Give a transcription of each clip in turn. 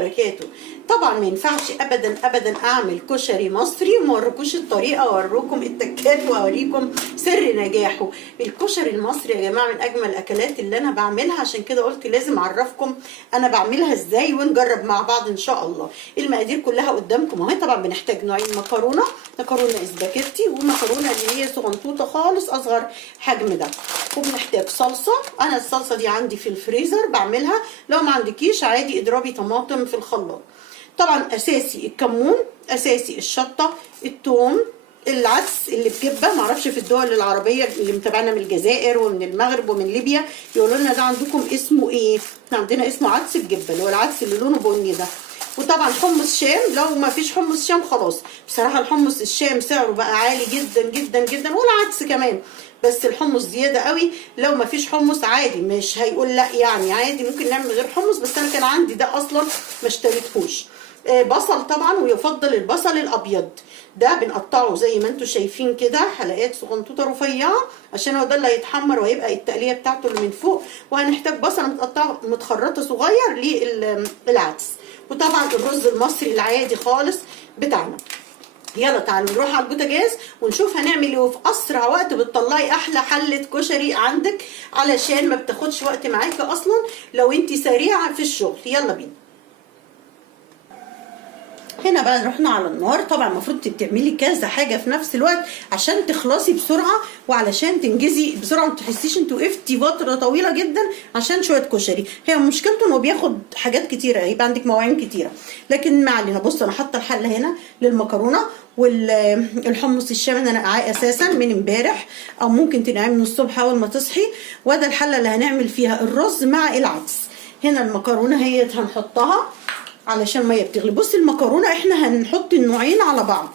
وبركاته. طبعا ما ينفعش ابدا ابدا اعمل كشري مصري وما اوريكوش الطريقه واوريكم التكات واوريكم سر نجاحه. الكشري المصري يا جماعه من اجمل الاكلات اللي انا بعملها، عشان كده قلت لازم اعرفكم انا بعملها ازاي ونجرب مع بعض ان شاء الله. المقادير كلها قدامكم اهي. طبعا بنحتاج نوعين مكرونه، مكرونه اسباجيتي ومكرونه اللي هي صغنطوطه خالص اصغر حجم ده. وبنحتاج صلصه، انا الصلصه دي عندي في الفريزر بعملها، لو ما عندكيش عادي اضربي طماطم في الخلاط. طبعا اساسي الكمون، اساسي الشطه، الثوم، العدس اللي بجبه. معرفش في الدول العربيه اللي متابعنا من الجزائر ومن المغرب ومن ليبيا يقولوا لنا ده عندكم اسمه ايه؟ احنا عندنا اسمه عدس بجبه اللي هو العدس اللي لونه بني ده. وطبعا حمص شام، لو ما فيش حمص شام خلاص. بصراحه الحمص الشام سعره بقى عالي جدا جدا جدا، والعدس كمان، بس الحمص زياده قوي. لو ما فيش حمص عادي مش هيقول لا، يعني عادي ممكن نعمل غير حمص، بس انا كان عندي ده اصلا ما اشتريتهوش. بصل طبعا، ويفضل البصل الابيض ده بنقطعه زي ما انتم شايفين كده حلقات صغنطوطه رفيعه، عشان هو ده اللي هيتحمر وهيبقى التقليه بتاعته اللي من فوق. وهنحتاج بصله متقطعه متخرطه صغير للعدس. وطبعا الرز المصري العادي خالص بتاعنا. يلا تعالوا نروح على البوتاجاز ونشوف هنعمل ايه، وفي اسرع وقت بتطلعي احلى حله كشري عندك، علشان ما بتاخدش وقت معاكي اصلا لو انت سريعه في الشغل. يلا بينا. هنا بقى رحنا على النار. طبعا المفروض بتعملي كذا حاجه في نفس الوقت عشان تخلصي بسرعه، وعلشان تنجزي بسرعه وما تحسيش انت وقفتي فتره طويله جدا عشان شويه كشري. هي مشكلته انه بياخد حاجات كتيره، يبقى عندك مواعين كتيره، لكن ما علينا. بص انا حاطه الحله هنا للمكرونه، والحمص الشام انا نقعاه اساسا من امبارح، او ممكن تنقعيه من الصبح اول ما تصحي. وده الحله اللي هنعمل فيها الرز مع العدس. هنا المكرونه هي هنحطها علشان ميه بتغلي. بصي المكرونه احنا هنحط النوعين على بعض،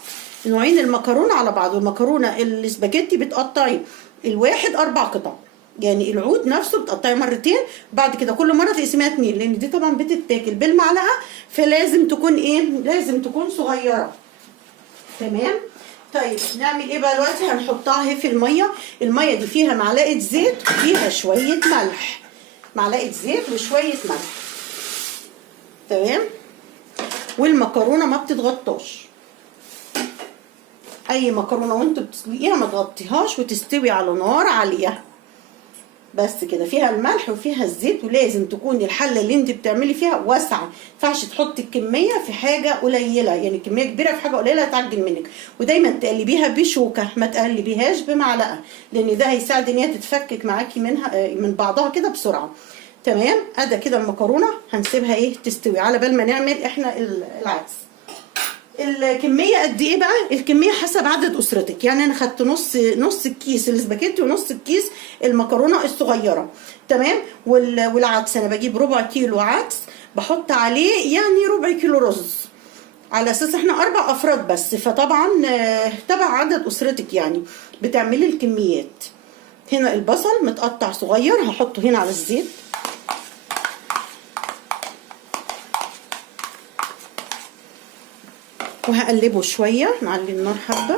نوعين المكرونه على بعض. والمكرونه الاسباجيتي بتقطعي الواحد 4 قطع، يعني العود نفسه بتقطعي مرتين، بعد كده كل مره تقسميها 2، لان دي طبعا بتتاكل بالمعلقه، فلازم تكون ايه، لازم تكون صغيره. تمام. طيب نعمل ايه بقى دلوقتي؟ هنحطها اهي في الميه. الميه دي فيها معلقه زيت وفيها شويه ملح، معلقه زيت وشويه ملح. تمام. والمكرونه ما بتتغطاش، اي مكرونه وانتوا بتسلقيها ما تغطيهاش وتستوي على نار عاليه. بس كده فيها الملح وفيها الزيت. ولازم تكون الحله اللي انت بتعملي فيها واسعه، ما ينفعش تحطي الكميه في حاجه قليله، يعني كميه كبيره في حاجه قليله هتعجن منك. ودايما تقلبيها بشوكه، ما تقلبيهاش بمعلقه، لان ده هيساعد ان هي تتفكك معاكي منها من بعضها كده بسرعه. تمام. ادي كده المكرونه هنسيبها ايه تستوي على بال ما نعمل احنا العدس. الكميه قد ايه بقى؟ الكميه حسب عدد اسرتك. يعني انا خدت نص الكيس الاسباجيتي ونص الكيس المكرونه الصغيره. تمام. والعدس انا بجيب ربع كيلو عدس، بحط عليه يعني ربع كيلو رز، على اساس احنا 4 افراد بس، فطبعا تبع عدد اسرتك يعني بتعملي الكميات. هنا البصل متقطع صغير هحطه هنا على الزيت، وهقلبه شويه، نعلي النار حبه.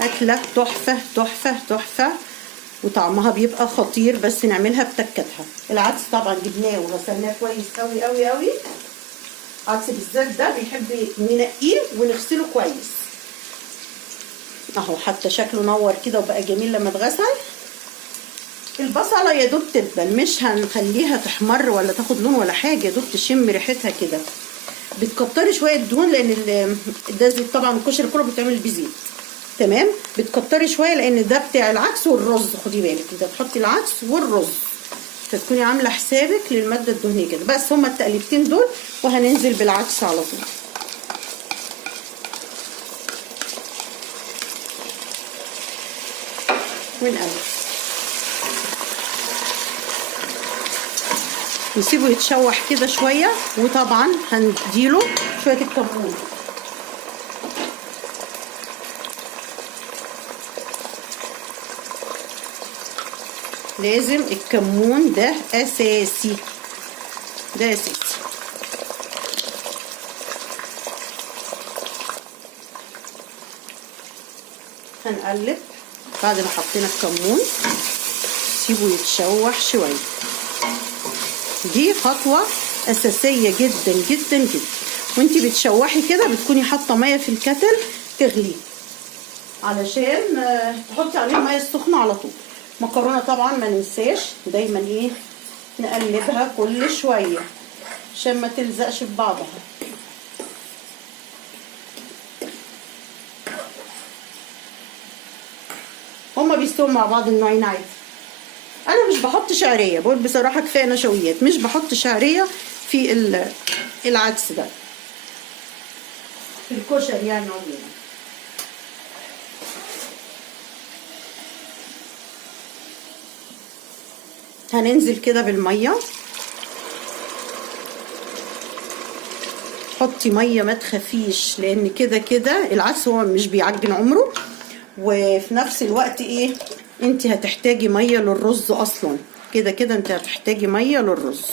اكله تحفه تحفه تحفه، وطعمها بيبقى خطير، بس نعملها بتكتها. العدس طبعا جبناه وغسلناه كويس قوي قوي قوي. العدس بالذات ده بيحب ننقيه ونغسله كويس اهو، حتى شكله نور كده وبقى جميل لما اتغسل. البصله يا دوب تدبل، مش هنخليها تحمر ولا تاخد لون ولا حاجه، يا دوب تشم ريحتها كده. بتكتري شويه دهون، لان ده زيت طبعا، الكشري كله بيتعمل بزيت. تمام. بتكتري شويه لان ده بتاع العدس والرز، خدي بالك انت بتحطي العدس والرز، فتكوني عامله حسابك للماده الدهنيه كده. بس هما التقليبتين دول وهننزل بالعدس على طول. ونقلب، نسيبه يتشوح كده شويه. وطبعا هنديله شويه الكمون. لازم الكمون ده اساسي، ده اساسي. هنقلب بعد ما حطينا الكمون. ونسيبه يتشوح شويه. دي خطوه اساسيه جدا جدا جدا. وانتي بتشوحي كده بتكوني حاطه ميه في الكتل تغلي علشان تحطي عليه الميه السخنه على طول. مكرونه طبعا ما ننساش دايما ايه نقلبها كل شويه عشان ما تلزقش في بعضها. هما بيستووا مع بعض النوعين عادي. انا مش بحط شعريه، بقول بصراحه كفايه نشويات، مش بحط شعريه في العدس ده، في الكشري يعني عموما. هننزل كده بالميه. حطي ميه ما تخافيش، لان كده كده العدس هو مش بيعجن عمره، وفي نفس الوقت ايه انت هتحتاجي ميه للرز اصلا. كده كده انت هتحتاجي ميه للرز.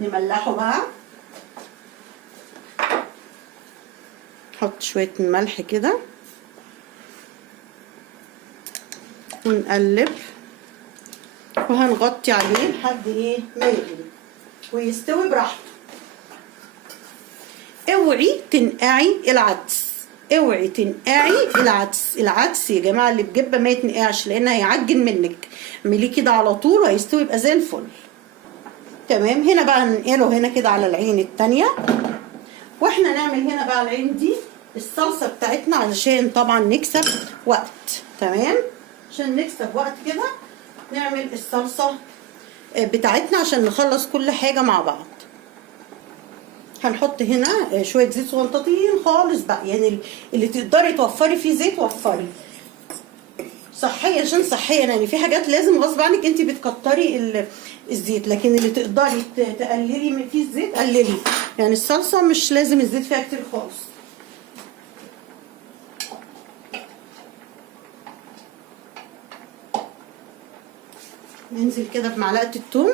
نملحه بقى. نحط شويه ملح كده ونقلب وهنغطي عليه لحد ايه ما يغلي ويستوي براحته. اوعي تنقعي العدس، اوعي تنقعي العدس. العدس يا جماعه اللي بجبه ما يتنقعش لان هيعجن منك. اعمليه كده على طول وهيستوي يبقى زي الفل. تمام. هنا بقى هننقله هنا كده على العين التانيه. واحنا نعمل هنا بقى على العين دي الصلصه بتاعتنا علشان طبعا نكسب وقت. تمام. عشان نكسب وقت كده نعمل الصلصه بتاعتنا عشان نخلص كل حاجه مع بعض. هنحط هنا شويه زيت صغنطاطين خالص بقى، يعني اللي تقدري توفري فيه زيت وفري. صحيه عشان صحيه، يعني في حاجات لازم غصب عنك انت بتكتري الزيت، لكن اللي تقدري تقللي من فيه الزيت قللي. يعني الصلصه مش لازم الزيت فيها كتير خالص. ننزل كده بمعلقه الثوم.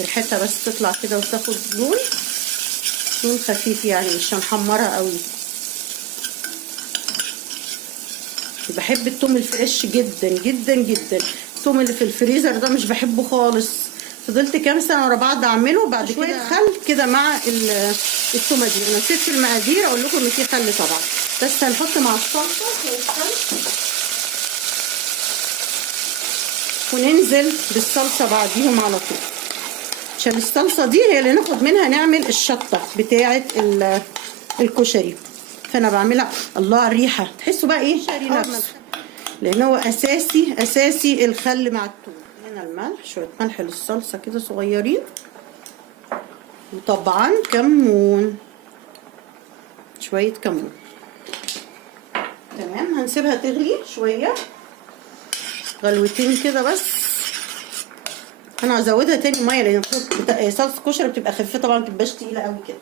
ريحتها بس تطلع كده وتاخد لون خفيف، يعني مش هنحمرها قوي. بحب الثوم الفريش جدا جدا جدا. الثوم اللي في الفريزر ده مش بحبه خالص. فضلت كام سنه ورا بعض اعمله بعد شويه خل كده مع الثومه دي. انا نسيت في المقادير اقول لكم ان في خل طبعا، بس هنحط مع الصلصه شويه خل وننزل بالصلصه بعديهم على طول، عشان الصلصه دي هي اللي ناخد منها نعمل الشطه بتاعه الكشري. فانا بعملها الله على الريحه. تحسوا بقى ايه كشري نفسه، لان هو اساسي الخل مع الثوم. هنا الملح، شويه ملح للصلصه كده صغيرين، وطبعا كمون، شويه كمون. تمام. هنسيبها تغلي شويه غلوتين كده بس. انا هزودها تاني ميه لان صلصه الكشري بتبقى خفيفه طبعا، ما بتبقاش تقيله قوي كده.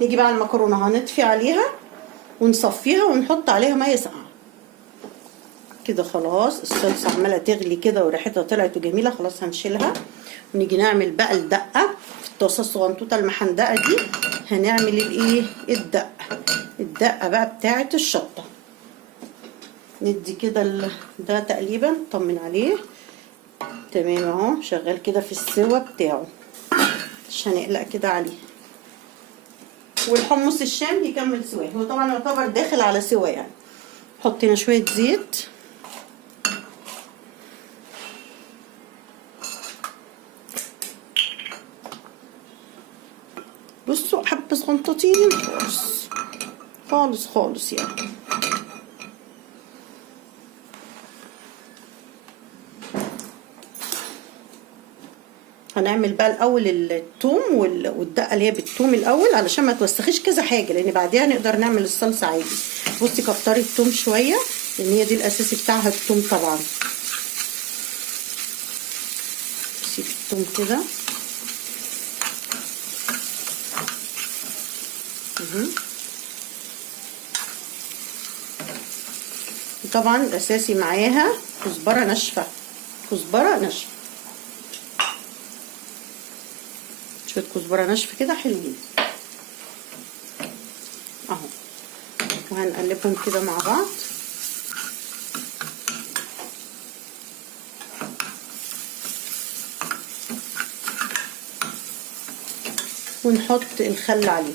نيجي بقى على المكرونه، هنطفي عليها ونصفيها ونحط عليها ميه ساقعه كده. خلاص الصلصه عماله تغلي كده وريحتها طلعت جميله. خلاص هنشيلها ونيجي نعمل بقى الدقه في الطاسه الصغنطوطه المحندقه دي. هنعمل الايه الدقه بقى بتاعه الشطه. ندي كده ده تقليبه نطمن عليه. تمام اهو شغال كده في السوا بتاعه، مش هنقلق كده عليه. والحمص الشام يكمل سواه، هو طبعا يعتبر داخل على سوا يعني. نحط هنا شويه زيت، بصوا حبه صغنطاطين خالص خالص خالص يعني. هنعمل بقى الاول الثوم والدقه اللي هي بالثوم الاول علشان ما توسخيش كذا حاجه، لان بعديها نقدر نعمل الصلصه عادي. بصي كتري الثوم شويه لان هي دي الاساسي بتاعها الثوم طبعا. بصي الثوم كده طبعا الاساسي معاها كزبره ناشفه، شويه كزبره ناشفه كده حلوين. وهنقلبهم كده مع بعض. ونحط الخل عليهم.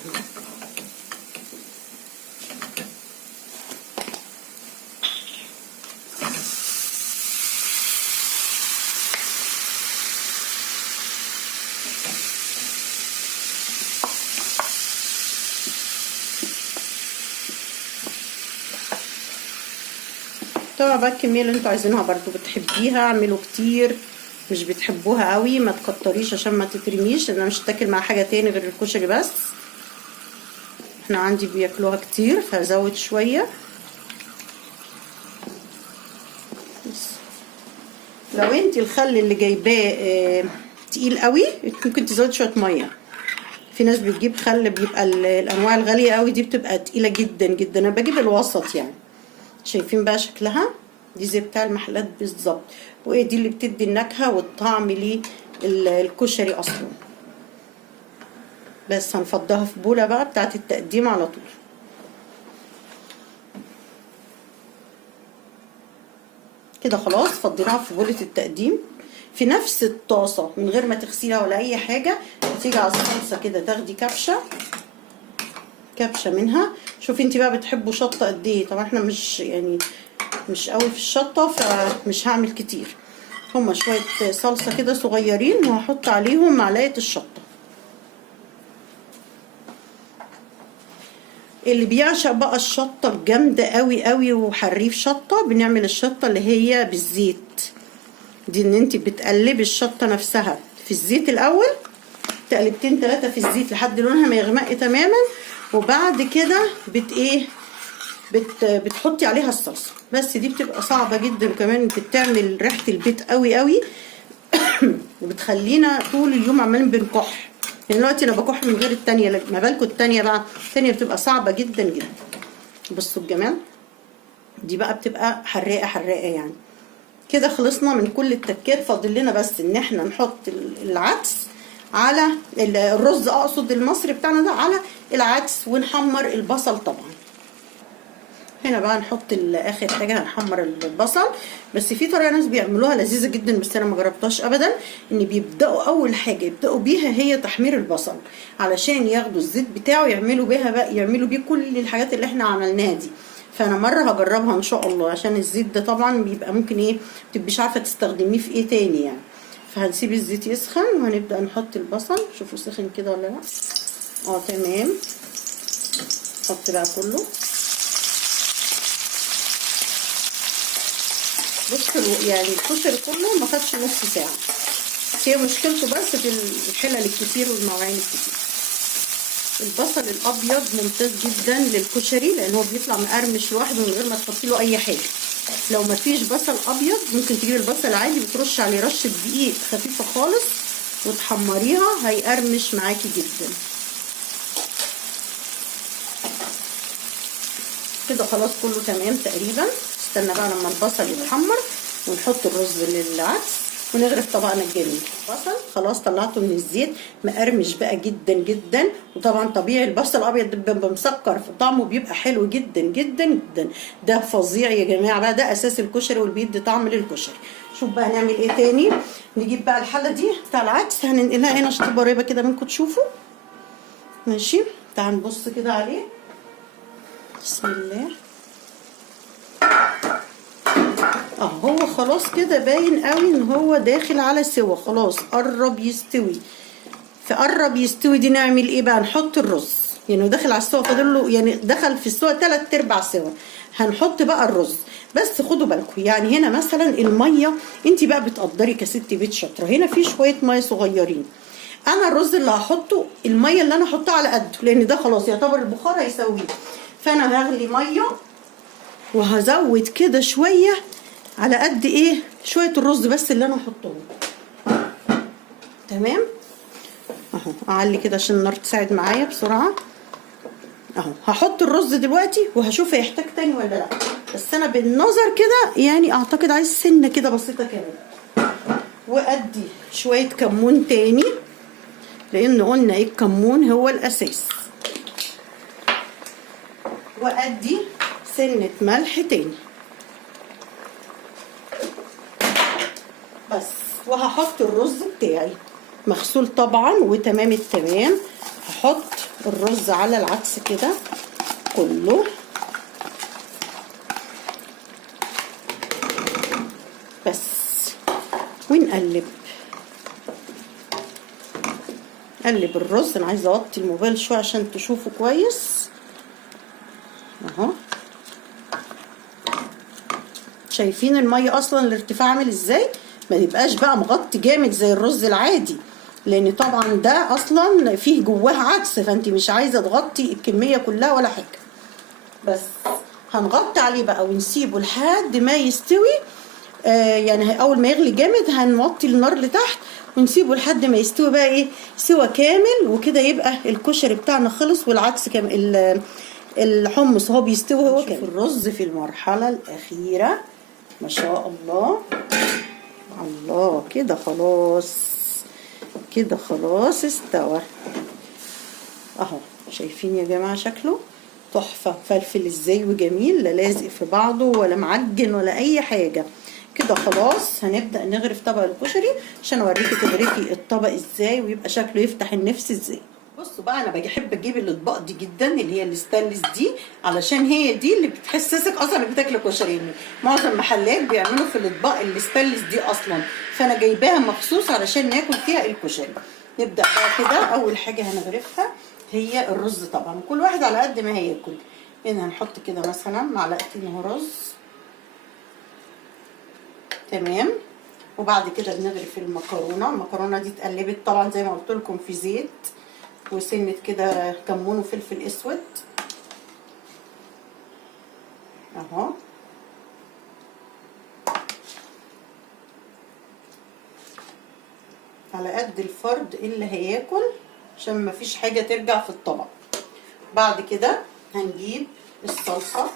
طبعا بقى الكميه اللي انتوا عايزينها برضو بتحبيها اعملوا كتير، مش بتحبوها قوي ما تكتريش عشان ما تترميش، انا مش هتاكل مع حاجه تاني غير الكشري بس. احنا عندي بياكلوها كتير فهزود شويه بس. لو انت الخل اللي جايباه تقيل قوي ممكن تزود شويه ميه. في ناس بتجيب خل بيبقى الانواع الغاليه قوي دي بتبقى تقيله جدا جدا، انا بجيب الوسط يعني. شايفين بقى شكلها دي زي بتاع المحلات بالظبط، وايه دي اللي بتدي النكهه والطعم للكشري اصلا. بس هنفضها في بوله بقى بتاعت التقديم على طول. كده خلاص فضيناها في بوله التقديم في نفس الطاسه من غير ما تغسليها ولا اي حاجه. هتيجي على الصلصه كده تاخدي كبشه منها. شوفي انت بقى بتحبوا شطه قد ايه، طبعا احنا مش قوي في الشطه فمش هعمل كتير. هما شويه صلصه كده صغيرين وهحط عليهم معلقه الشطه. اللي بيعشق بقى الشطه الجامده قوي قوي وحريف شطه بنعمل الشطه اللي هي بالزيت دي، ان انت بتقلبي الشطه نفسها في الزيت الاول تقلبتين 3 في الزيت لحد لونها ما يغمق تماما، وبعد كده بتحطي عليها الصلصه. بس دي بتبقى صعبه جدا وكمان بتعمل ريحه البيت قوي قوي وبتخلينا طول اليوم عمالين بنكح. يعني دلوقتي انا بكح من غير التانيه، ما بالكم التانيه بقى، التانيه بتبقى صعبه جدا جدا. بصوا الجمال، دي بقى بتبقى حراقه يعني. كده خلصنا من كل التكات، فاضل لنا بس ان احنا نحط العدس على الرز، اقصد المصري بتاعنا ده، على العدس ونحمر البصل. طبعا هنا بقى نحط اخر حاجه هنحمر البصل. بس في طريقه ناس بيعملوها لذيذه جدا بس انا ما جربتهاش ابدا، ان بيبداوا اول حاجه يبداوا بيها هي تحمير البصل علشان ياخدوا الزيت بتاعه يعملوا بيه كل الحاجات اللي احنا عملناها دي. فانا مره هجربها ان شاء الله، عشان الزيت ده طبعا بيبقى ممكن ايه متبقيش عارفه تستخدميه في ايه تاني يعني. فهنسيب الزيت يسخن وهنبدا نحط البصل. شوفوا سخن كده ولا لا؟ تمام. نحط بقى كله. بصوا يعني الكشري كله ما خدش نص ساعه، هي مشكلته بس في الحلل الكتير والمواعين الكتير. البصل الابيض ممتاز جدا للكشري لان هو بيطلع مقرمش لوحده من غير ما تحطي له اي حاجه. لو ما فيش بصل ابيض ممكن تجيبي البصل عادي وترش عليه رشه دقيق خفيفه خالص وتحمريها، هيقرمش معاكي جدا. كده خلاص كله تمام تقريبا. استنى بقى لما البصل يتحمر ونحط الرز للعدس ونغرف طبقنا الجميل. البصل خلاص طلعته من الزيت مقرمش بقى جدا جدا، وطبعا طبيعي البصل الابيض بيبقى مسكر فطعمه بيبقى حلو جدا جدا جدا. ده فظيع يا جماعه بقى، ده اساس الكشري واللي بيدي طعم للكشري. شوف بقى هنعمل ايه تاني. نجيب بقى الحله دي بتاع العدس هننقلها هنا عشان تبقى قريبه كده منكم تشوفوا. ماشي، تعالوا نبص كده عليه. بسم الله. هو خلاص كده باين قوي ان هو داخل على سوا، خلاص قرب يستوي. فقرب يستوي دي نعمل ايه بقى؟ نحط الرز، يعني داخل على السوا، فاضل له يعني دخل في السوا 3/4 سوا. هنحط بقى الرز. بس خدوا بالكم يعني هنا مثلا الميه انت بقى بتقدري كست بيت شاطره، هنا في شويه ميه صغيرين. انا الرز اللي هحطه الميه اللي انا احطها على قده، لان ده خلاص يعتبر البخار هيسويه. فانا هغلي ميه وهزود كده شويه على قد ايه شويه الرز بس اللي انا هحطهم. تمام اهو. اعلي كده عشان النار تساعد معايا بسرعه. اهو هحط الرز دلوقتي وهشوف هيحتاج تاني ولا لا، بس انا بالنظر كده يعني اعتقد عايز سنه كده بسيطه كمان. وادي شويه كمون تاني لان قلنا الكمون هو الاساس. وادي سنة ملح تاني بس. وهحط الرز بتاعي مغسول طبعا وتمام التمام. هحط الرز على العدس كده كله بس، ونقلب. قلب الرز. انا عايزه اوطي الموبايل شويه عشان تشوفوا كويس اهو. شايفين الميه اصلا الارتفاع عامل ازاي؟ ما يبقاش بقى مغطي جامد زي الرز العادي، لان طبعا ده اصلا فيه جواه عدس، فانت مش عايزه تغطي الكميه كلها ولا حاجه. بس هنغطي عليه بقى ونسيبه لحد ما يستوي. يعني اول ما يغلي جامد هنوطي النار لتحت ونسيبه لحد ما يستوي بقى ايه، سوا كامل. وكده يبقى الكشري بتاعنا خلص، والعدس كمان الحمص هو بيستوي هو كمان. الرز في المرحله الاخيره ما شاء الله. الله كده خلاص، كده خلاص استوى اهو. شايفين يا جماعه شكله تحفه، فلفل ازاي وجميل، لا لازق في بعضه ولا معجن ولا اي حاجه. كده خلاص هنبدا نغرف طبق الكشري عشان اوريكي تغرفي الطبق ازاي ويبقى شكله يفتح النفس ازاي. بصوا بقى، انا بحب اجيب الاطباق دي جدا اللي هي الستانلس دي، علشان هي دي اللي بتحسسك اصلا انك بتاكلي كشري. معظم المحلات بيعملوا في الاطباق الستانلس دي اصلا، فانا جايباها مخصوص علشان ناكل فيها الكشري. نبدا بقى كده. اول حاجه هنغرفها هي الرز طبعا، كل واحد على قد ما هياكل. هنا هنحط كده مثلا معلقتين رز تمام. وبعد كده بنغرف المكرونه دي اتقلبت طبعا زي ما قلت لكم في زيت وسنه كده كمون وفلفل اسود اهو. على قد الفرد اللي هياكل عشان ما فيش حاجه ترجع في الطبق. بعد كده هنجيب الصلصه.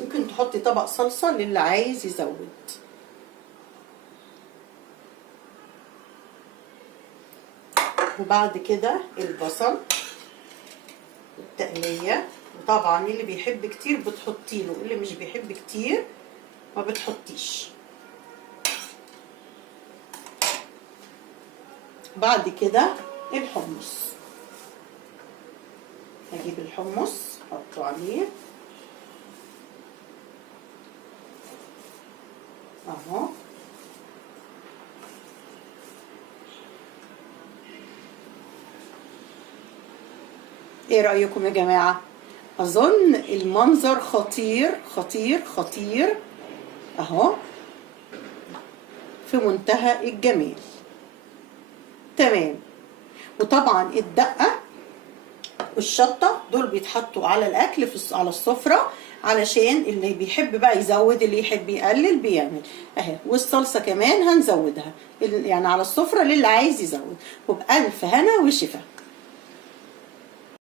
ممكن تحطي طبق صلصه للي عايز يزود. وبعد كده البصل والتقليه. وطبعا اللي بيحب كتير بتحطي له، اللي مش بيحب كتير ما بتحطيش. بعد كده الحمص. هجيب الحمص احطه عليه اهو. ايه رأيكم يا جماعة؟ اظن المنظر خطير خطير خطير اهو، في منتهى الجمال تمام. وطبعا الدقة والشطة دول بيتحطوا على الاكل على السفرة، علشان اللي بيحب بقى يزود، اللي يحب يقلل بيعمل اهي. والصلصة كمان هنزودها يعني على السفرة للي عايز يزود. وبألف هنا وشفا.